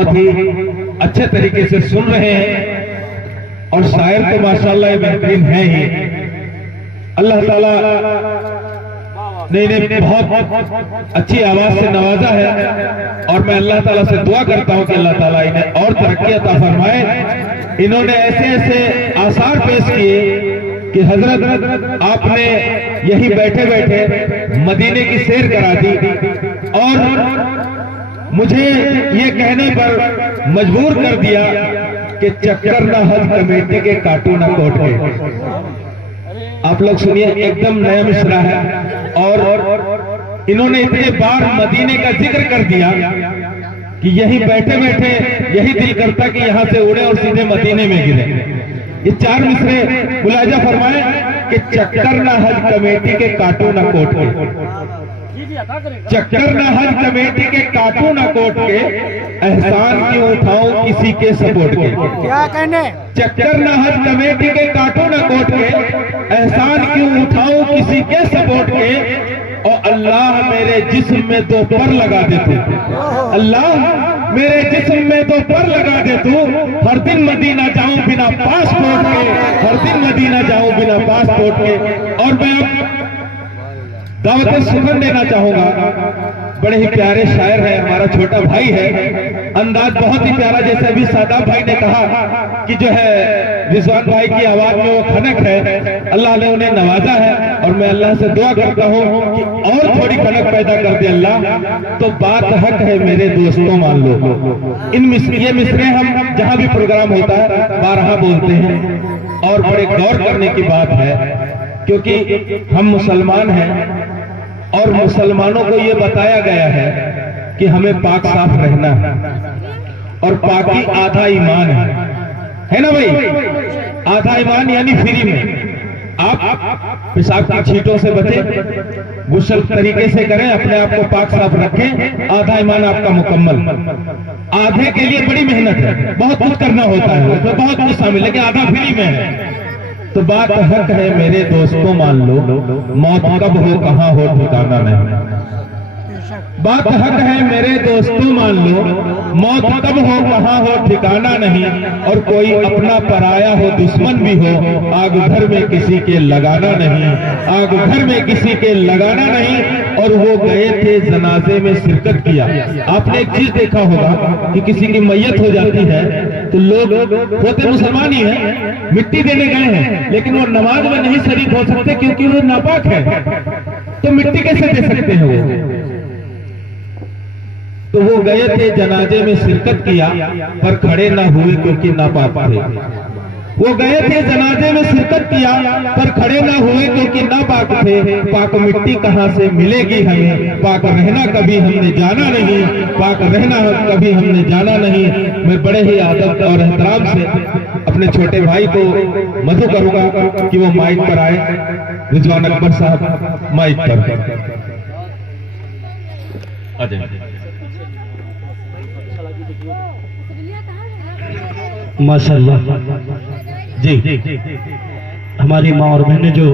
बहुत ही अच्छे तरीके से सुन रहे हैं और शायर तो माशाल्लाह बेहतरीन है ही। अल्लाह ताला ने इन्हें बहुत अच्छी आवाज से नवाजा है और मैं अल्लाह ताला से दुआ करता हूं कि अल्लाह ताला इन्हें और तरक्की अता फरमाए। इन्होंने ऐसे ऐसे आसार पेश किए कि हजरत आपने यही बैठे बैठे मदीने की सैर करा दी और मुझे ये कहने पर मजबूर कर दिया कि चक्कर ना हज कमेटी के काटू ना कोट के। आप लोग सुनिए, एकदम नया मिसरा है और इन्होंने इतने बार मदीने का जिक्र कर दिया कि यही बैठे बैठे यही दिल करता कि यहां से उड़े और सीधे मदीने में गिरे। ये 4 मिसरे मुलाजा फरमाए कि चक्कर ना हज कमेटी के काटू ना कोट के, चक्कर ना हज कमेटी के काटू ना कोट के, एहसान क्यों उठाऊं किसी के सपोर्ट के। क्या कहने? चक्कर ना हज कमेटी के काटू ना कोट के, एहसान क्यों उठाऊं किसी के सपोर्ट के। और अल्लाह मेरे जिस्म में 2 पर लगा दे तू, अल्लाह मेरे जिस्म में 2 पर लगा दे तू। हर दिन मदीना जाऊं बिना पासपोर्ट के, हर दिन मदीना जाऊं बिना पासपोर्ट के। और मैं दावत सुखन देना चाहूंगा। बड़े ही प्यारे शायर है, हमारा छोटा भाई है, अंदाज बहुत ही प्यारा। जैसे अभी सादाब भाई ने कहा कि जो है रिजवान भाई की आवाज में वो खनक है, अल्लाह ने उन्हें नवाजा है और मैं अल्लाह से दुआ करता हूँ कि और थोड़ी खनक पैदा कर दे अल्लाह। तो बात हक है मेरे दोस्तों, मान लो ये मिसरे हम जहां भी प्रोग्राम होता है 12 बोलते हैं और बड़े गौर करने की बात है, क्योंकि हम मुसलमान हैं और मुसलमानों को ये बताया गया है कि हमें पाक साफ रहना है और पाकी आधा ईमान है ना भाई। आधा ईमान यानी फ्री में आप पेशाब की छींटों से बचे, गुस्ल तरीके से करें, अपने आप को पाक साफ रखें, आधा ईमान आपका मुकम्मल। आधे के लिए बड़ी मेहनत है, बहुत कुछ करना होता है, उसमें बहुत कुछ शामिल, लेकिन आधा फ्री में है। तो बात हक है मेरे दोस्तों, मान लो मौत कब हो कहां हो ठिकाना नहीं। बात हक है मेरे दोस्तों, मान लो मौत कब हो कहां हो ठिकाना नहीं। और कोई अपना पराया हो दुश्मन भी हो, आग घर में किसी के लगाना नहीं, आग घर में किसी के लगाना नहीं। और वो गए थे जनाजे में शिरकत किया। आपने एक चीज देखा होगा कि किसी की मैयत हो जाती है तो लोग होते मुसलमान ही हैं, मिट्टी देने गए हैं, लेकिन वो नमाज में नहीं शरीक हो सकते क्योंकि वो नापाक है। तो मिट्टी कैसे दे सकते हैं वो? तो वो गए थे जनाजे में शिरकत किया पर खड़े ना हुए क्योंकि नापाक थे। वो गए थे जनाजे में शिरकत किया पर खड़े ना हुए क्योंकि नापाक थे। पाक मिट्टी कहां से मिलेगी हमें, पाक रहना कभी हमने जाना नहीं, पाक रहना कभी हमने जाना नहीं। मैं बड़े ही आदब और एहतराम से अपने छोटे भाई को मदद करूंगा कि वो माइक पर आए। रिजवान अकबर साहब माइक पर आ जाए। माशाल्लाह जी, हमारी माँ और बहनें जो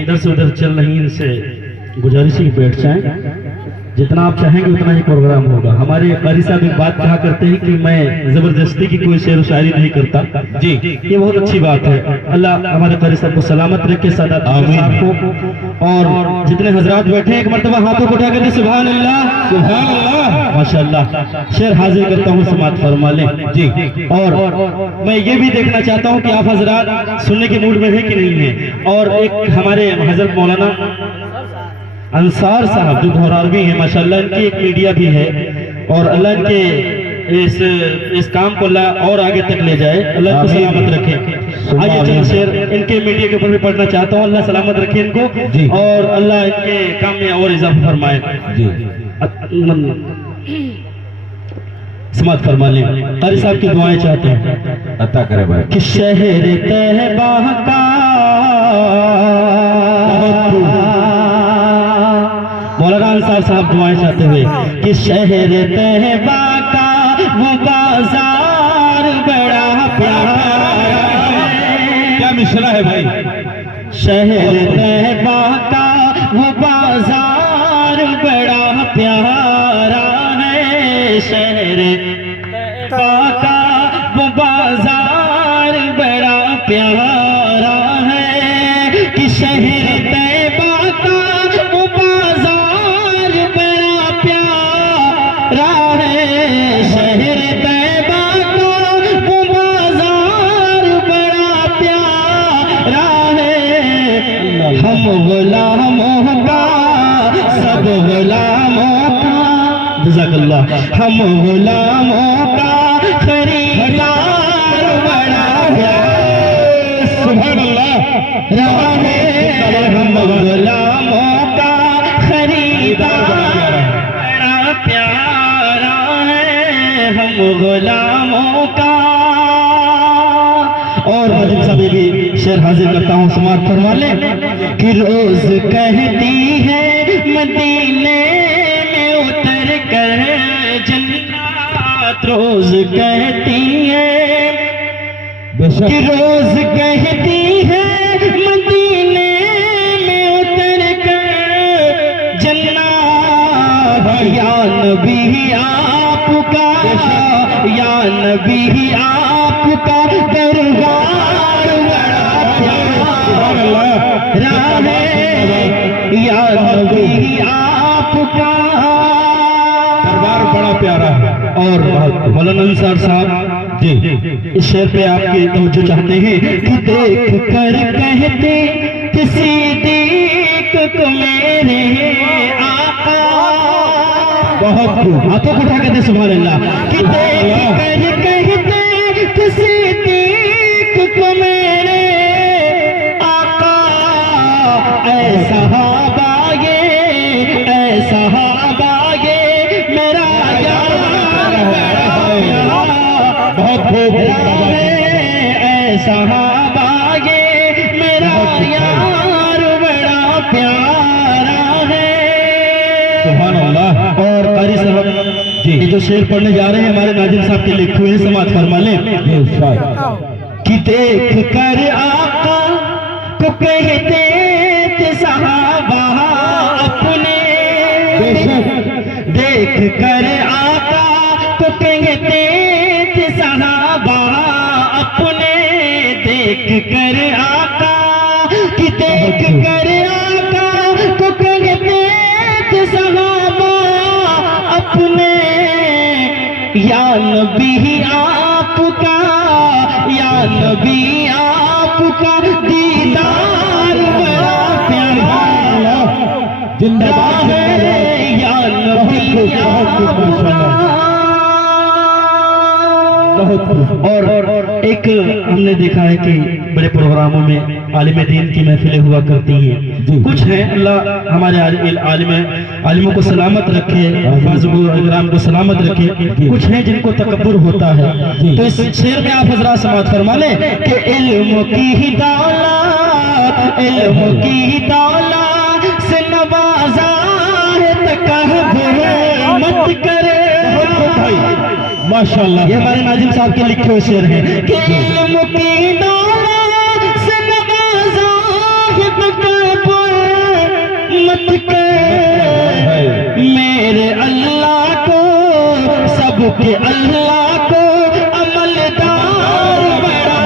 इधर से उधर चल रही हैं, इनसे गुजारिश ही बैठ जाएं। जितना आप चाहेंगे उतना ही प्रोग्राम होगा। हमारे कारी साहब एक बात कहा करते हैं कि मैं जबरदस्ती की कोई शेर शायरी नहीं करता जी, ये बहुत अच्छी बात है। अल्लाह हमारे कारी साहब को सलामत रखे, सादात को। और जितने हजरात बैठे हैं एक मरतबा हाथों को उठा कर सुभान अल्लाह, सुभान अल्लाह, माशाअल्लाह। शेर हाजिर करता हूँ, समात फरमा लें जी। और मैं ये भी देखना चाहता हूँ कि आप हजरात सुनने के मूड में है कि नहीं है। और एक हमारे हजरत मौलाना अंसार साहब जो धौरारवी है, माशाल्लाह, इनकी एक मीडिया भी है और अल्लाह इनके इस काम को अल्लाह और आगे तक ले जाए, अल्लाह को सलामत रखे। आइए चंद शेर इनके मीडिया के ऊपर भी पढ़ना चाहता हूँ। अल्लाह सलामत रखे इनको और अल्लाह इनके काम में और इजाफा फरमाए जी। समात फरमा लें। कारी साहब की दुआएं चाहते हैं, अता करे भाई। कि शहर तहबा का मौलाना अंसार साहब दुआएं चाहते हुए कि शहर तहबा का वो बाजार बड़ा प्यारा है। क्या मिसरा है भाई? शहर तहबा का वो बाजार बड़ा प्यारा है। शहर जज़ाकल्लाह। हम गुलामों का खरीदार बड़ा प्यारा, सुभान अल्लाह। हम गुलामों का खरीदार बड़ा प्यारा है, हम गुलामों का। और नाजिम साहब भी शेर हाजिर करता हूँ, समाप्त फरमा ले कि रोज कहती है मदीने में उतर कर जन्नत, रोज कहती है कि रोज कहती है मदीने में उतर कर जन्नत, या नबी आपका, या नबी आपका दरबार बड़ा प्यारा है, या नबी आपका दरबार बड़ा प्यारा है। और मौलाना अंसार साहब जी इस शेर पे आपकी तवज्जो चाहते हैं कि देख कर कहते किसी दीक को मेरे आका, बहुत खूब, हाथों को उठा कहते सुभान अल्लाह, कि देख कर कहते किसी दीक को मेरे आका, ऐसा बागे, ऐसा बागे मेरा यार, बहुत खूब, ऐसा बागे मेरा यार बड़ा प्यारा है, सुभान अल्लाह। और कारी साहब जी ये जो शेर पढ़ने जा रहे हैं हमारे नाजिम साहब के लिखे हुए समाज फरमा लें कि देख कर आका को कहते थे सहाबा अपने, देख कर आका को कहते थे सहाबा अपने, देख कर आका कि देख कर आका को कहते थे सहाबा अपने, या नबी आपका, या नबी आपका दीदार बड़ा प्यारा, जिंदाबाद या नबी आपका। और एक हमने देखा है कि बड़े प्रोग्रामों में आलिम दीन की महफिलें हुआ करती हैं, कुछ हैं अल्लाह हमारे आलिमों को सलामत रखे, इकराम को सलामत रखे, कुछ हैं जिनको तकब्बुर होता है। तो इस शेर में आप हजरात समाअत फरमा लें कि इल्म की दौलत, इल्म की दौलत से नवाजा है तकब्बुर मत करे, माशाअल्लाह। ये हमारे नाजिम साहब के लिखे हुए शेर हैं कि इल्म की दौलत से नवाजा है तकब्बुर मत कर, मेरे अल्लाह को, सबके अल्लाह को अमलदार बड़ा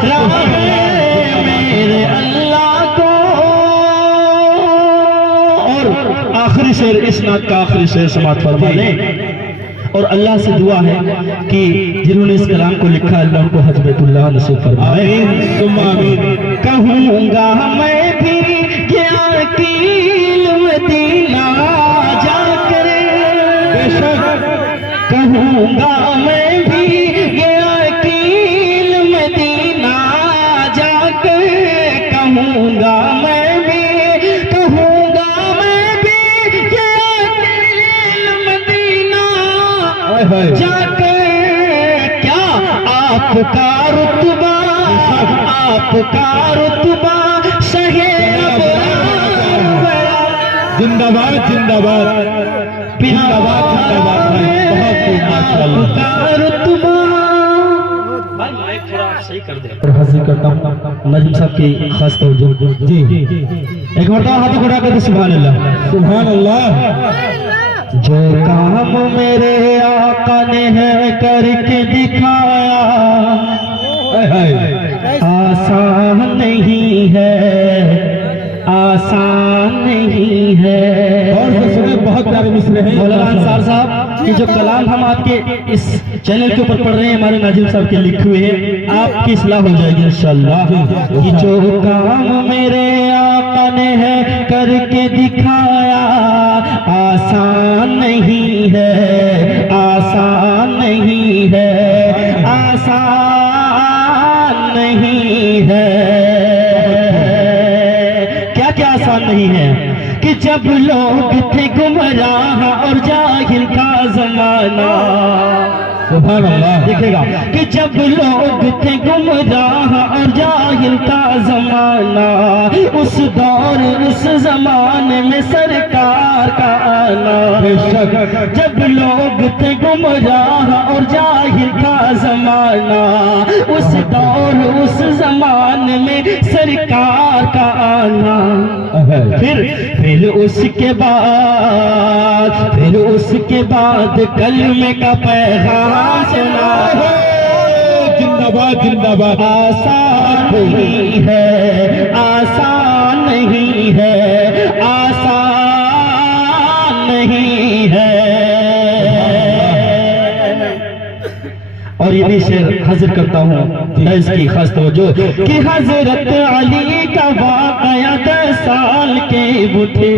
प्यारा है, मेरे अल्लाह को। और आखिरी शेर, इस नात का आखिरी शेर समाअत फरमा लें। और अल्लाह से दुआ है कि जिन्होंने इस कलाम को लिखा अल्लाह उनको हज बैतुल्लाह नसीब फरमाए, आमीन। कहूँगा मैं भी क्या कील मदीना जाकर, कहूँगा मैं भी क्या कील मदीना जाकर, कहूँगा मैं भी, कहूँगा मैं भी क्या कील मदीना जाकर, क्या आपका रुतबा, आपका रुतबा शहे जिंदाबाद जिंदाबाद जिंदाबाद जिंदाबाद भाई, बहुत खूब माशाअल्लाह। रुतबा भाई थोड़ा सही कर दे। और हाजिर करता हूँ नाजिम साहब की खास तवज्जो जी, एक मरतबा हाथ उठा कर सुभान अल्लाह, सुभान अल्लाह। जो काम मेरे आका ने है करके दिखाया, आसान नहीं है, आसान नहीं है। और सुने बहुत प्यारे मिसरे हैं मौलाना अंसार साहब, ये जो कलाम हम आपके इस चैनल के ऊपर पढ़ रहे हैं हमारे नाजिम साहब के लिखे हुए हैं, आपकी इस्लाह हो जाएगी इंशाअल्लाह। कि जो काम मेरे आका ने है करके दिखाया, आसान आसान नहीं है, आसान नहीं है, आसान नहीं है। क्या क्या आसान नहीं है? कि जब लोग थे गुमराह और जाहिल का जमाना, सुभान अल्लाह, देखिएगा कि जब लोग थे गुमराह और जाहिल का जमाना, उस दौर उस जमाने में सरकार का आना। जब लोग थे गुमराह और जाहिल का जमाना, उस दौर उस जमाने में सरकार का आना। फिर उसके बाद कलमे का पैगाम सुना है। जिंदाबाद जिंदाबाद। आसान नहीं है, आसान नहीं है, आसान नहीं है। और ये भी शेर हाजिर करता हूँ इसकी खास तवज्जो कि हजरत अली का वाक़या 10 साल के वो थे।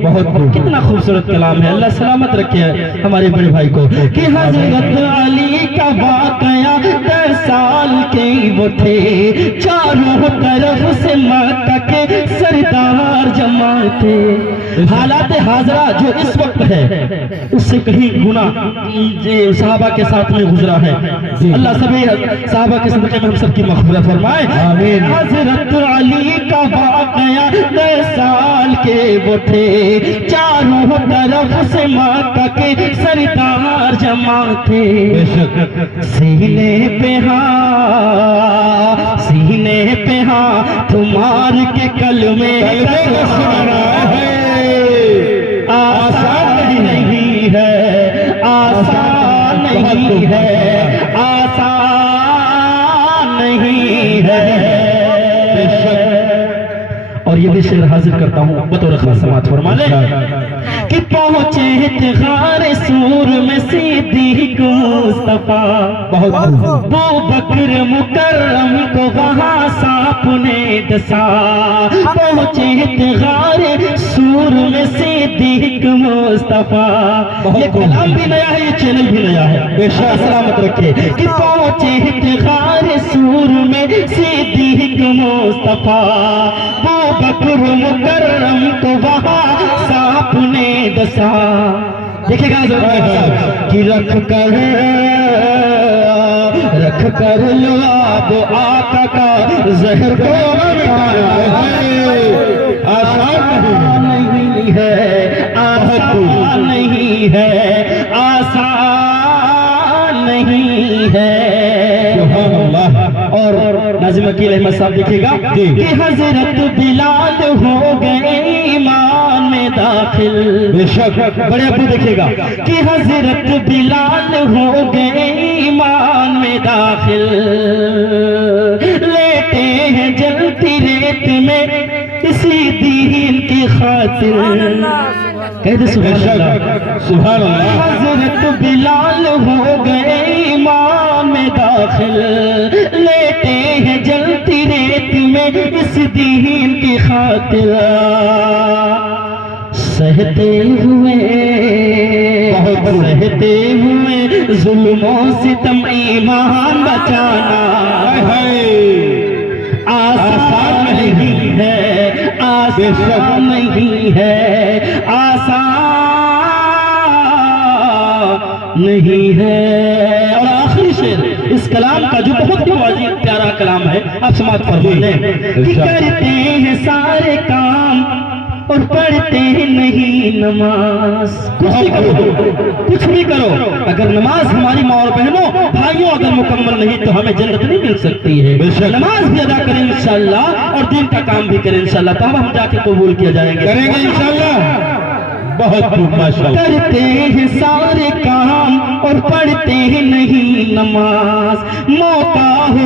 बहुत कितना खूबसूरत कलाम है। अल्लाह सलामत रखे हमारे बड़े भाई को कि हजरत अली का वाक़या 10 साल के वो थे। चारों तरफ से मक्का के सरदार जमा थे। हालात हाजरा जो इस वक्त है उससे कहीं गुना सहाबा के साथ में गुजरा है। अल्लाह सभी सहाबा के सदक़े में हम सबकी मग़फ़िरत फरमाए, आमीन। हज़रत अली का वाक़या 10 साल के वो थे। चारों तरफ से मक्का के सरदार जमा थे। सीने पे हाथ मार के कलमे सुना है। आसान नहीं है, आसान नहीं है, आसान नहीं है। और ये भी शेर हाजिर करता हूँ बतौर खास समात फरमाने कि पहुंचे थे गारे सूर में सिद्दीक़ मुस्तफा। बहुत वो बकर मुकर्रम को वहां सांप ने डसा। पहुंचे थे गारे सूर में सिद्दीक़ मुस्तफा। ये कलाम भी नया है, ये चैनल भी नया है, बेशक सलामत रखे कि पहुंचे थे गारे सूर में सिद्दीक़ मुस्तफा। वो बकर मुकर्रम को वहां सांप ने दसा। देखिएगा कि रख कर लो आप आका का जहर को आसान नहीं है, आसान नहीं है, आसान नहीं है। और नाज़िम अकील अहमद साहब देखिएगा कि हजरत बिलाल हो गए ईमान में दाखिल। बेशक बड़े अबू देखिएगा कि हजरत बिलाल हो गए ईमान में दाखिल। लेटे हैं जलती रेत में इसी दीन की खातिर। कहते सुभान अल्लाह, सुभान अल्लाह। हजरत बिलाल हो गए ईमान में दाखिल। लेटे हैं जलती रेत में इस दीन की खातिर। सहते हुए जुल्मों सितम ईमान बचाना आसान नहीं है, आसान नहीं है, आसान नहीं है। और आखिरी शेर इस कलाम का जो बहुत ही वाजिब प्यारा कलाम है, आप समाप्त फरमाएं कि करते हैं सारे काम और पढ़ते नहीं नमाज। कुछ भी करो, अगर नमाज हमारी माँ और बहनों भाइयों अगर मुकम्मल नहीं तो हमें जन्नत नहीं मिल सकती है। नमाज भी अदा करें इंशाअल्लाह और दिन का काम भी करें इंशाअल्लाह, तब हम जाके कबूल किया जाएंगे, करेंगे इंशाअल्लाह। बहुत खूब माशाअल्लाह। करते हैं सारे काम और पढ़ते हैं नहीं नमाज। मौका हो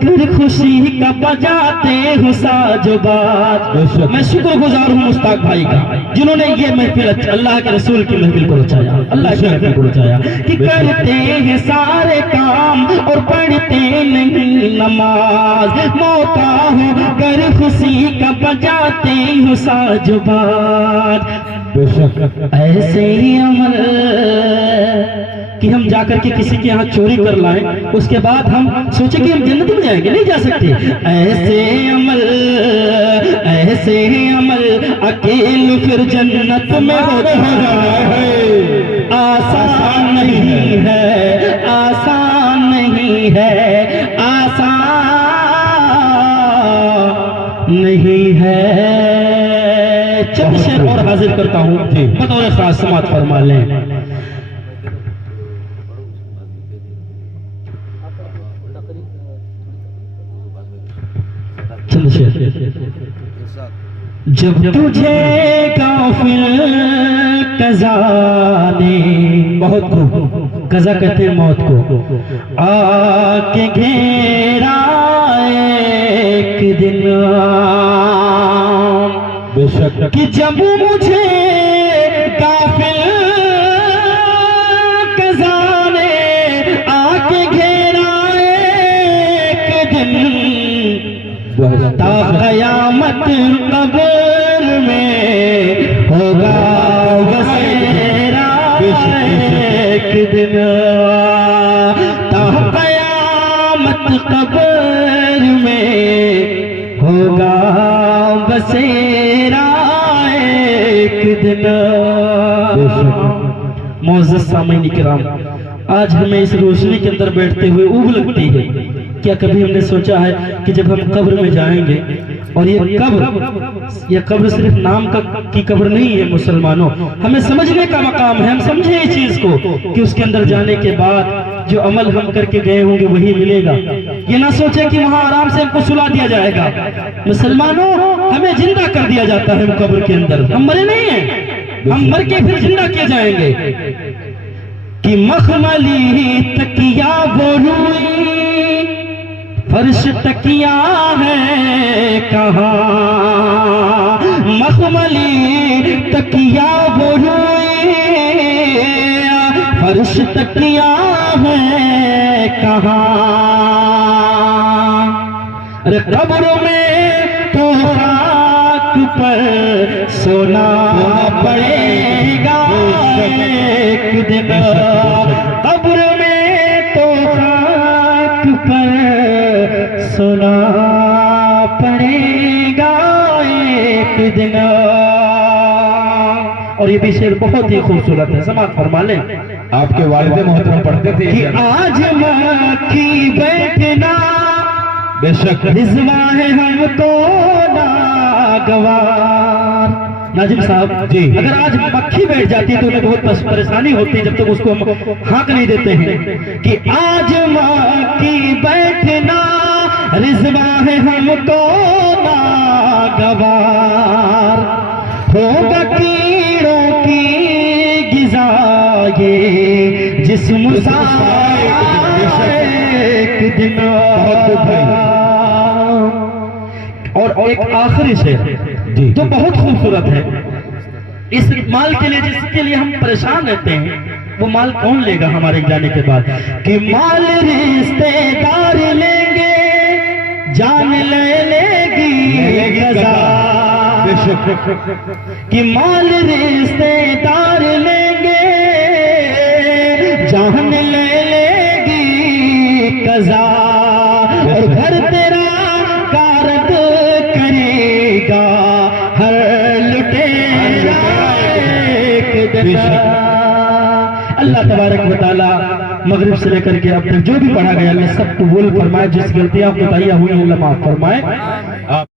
फिर खुशी का बजाते हो साजोबात। मैं शुक्रगुजार हूँ मुश्ताक भाई का जिन्होंने ये महफिल अल्लाह के रसूल की महफिल को रचाया, अल्लाह की महफिल को रचाया कि करते हैं सारे काम और पढ़ते नहीं नमाज। मौका हो कर खुशी का बजाते हो साजोबात। बेशक ऐसे ही अमल कि हम जाकर के किसी के यहाँ चोरी कर लाएं, उसके बाद हम सोचे कि हम जन्नत में जाएंगे, नहीं जा सकते। ऐसे अमल अकेले फिर जन्नत में हो जाना है। आसान नहीं है, आसान नहीं है, आसान नहीं है। चंद शेर और हाजिर करता हूँ, बतौर खास समात फरमा लें। चंद शेर। जब तुझे काफिर कज़ा ने, बहुत खूब, कज़ा कहते हैं मौत को, आके घेरा एक दिन, बेशक कि जब मुझे काफिर कज़ा ने आके घेरा एक दिन, ता क़यामत कब्र में होगा बसेरा एक दिन, ता क़यामत कब्र में होगा बसेरा एक दिन। मोअज़्ज़ज़ सामीन किराम, आज हमें इस रोशनी के अंदर बैठते हुए ऊब लगती है। क्या कभी हमने सोचा है कि जब हम कब्र में जाएंगे, और ये कब्र सिर्फ नाम की कब्र नहीं है मुसलमानों, हमें समझने का मकाम है। हम समझे इस चीज को कि उसके अंदर जाने के बाद जो अमल हम करके गए होंगे वही मिलेगा। ये ना सोचे कि वहां आराम से हमको सुला दिया जाएगा। मुसलमानों, हमें जिंदा कर दिया जाता है कब्र के अंदर। हम मरे नहीं हैं, हम मर के फिर जिंदा किए जाएंगे। कि मखमली तकिया बोलूई फर्श तकिया है कहाँ, मखमली तकिया बोलूई फर्श तकिया है कहाँ। अरे कब्र में तो खाक पर सोना पड़ेगा एक दिन, कब्र में तो खाक पर सोना पड़ेगा एक दिन। और ये भी शेर बहुत ही खूबसूरत है, समात फरमा लें। आपके वालिद मोहतरम पढ़ते थे कि आज मक्खी बैठना बेशक रिज़वा है हमको नागवार। नाजिम साहब जी, अगर आज मक्खी बैठ जाती तो उन्हें बहुत परेशानी होती जब तक उसको हम हाँक नहीं देते हैं। कि आज मक्खी बैठना रिज़वा है हमको नागवार, होगा कीड़ों की गिज़ा ये जिस्म एक दिन। और एक आखिरी शेर जो बहुत खूबसूरत है। इस माल के लिए जिसके लिए हम परेशान रहते हैं, वो माल कौन लेगा हमारे जाने के बाद। कि माल रिश्तेदार लेंगे, जान ले लेगी कज़ा। कि माल रिश्तेदार लेंगे, जान ले लेगी कज़ा। और घर तेरा कारत करेगा हर लुटेरा एक दिन। अल्लाह तबारक व तआला मगरिब से लेकर के अब तक जो भी पढ़ा गया, अल्लाह सब कबूल फरमाए। जिस गलतियां कोताहियां हुई अल्लाह माफ फरमाए।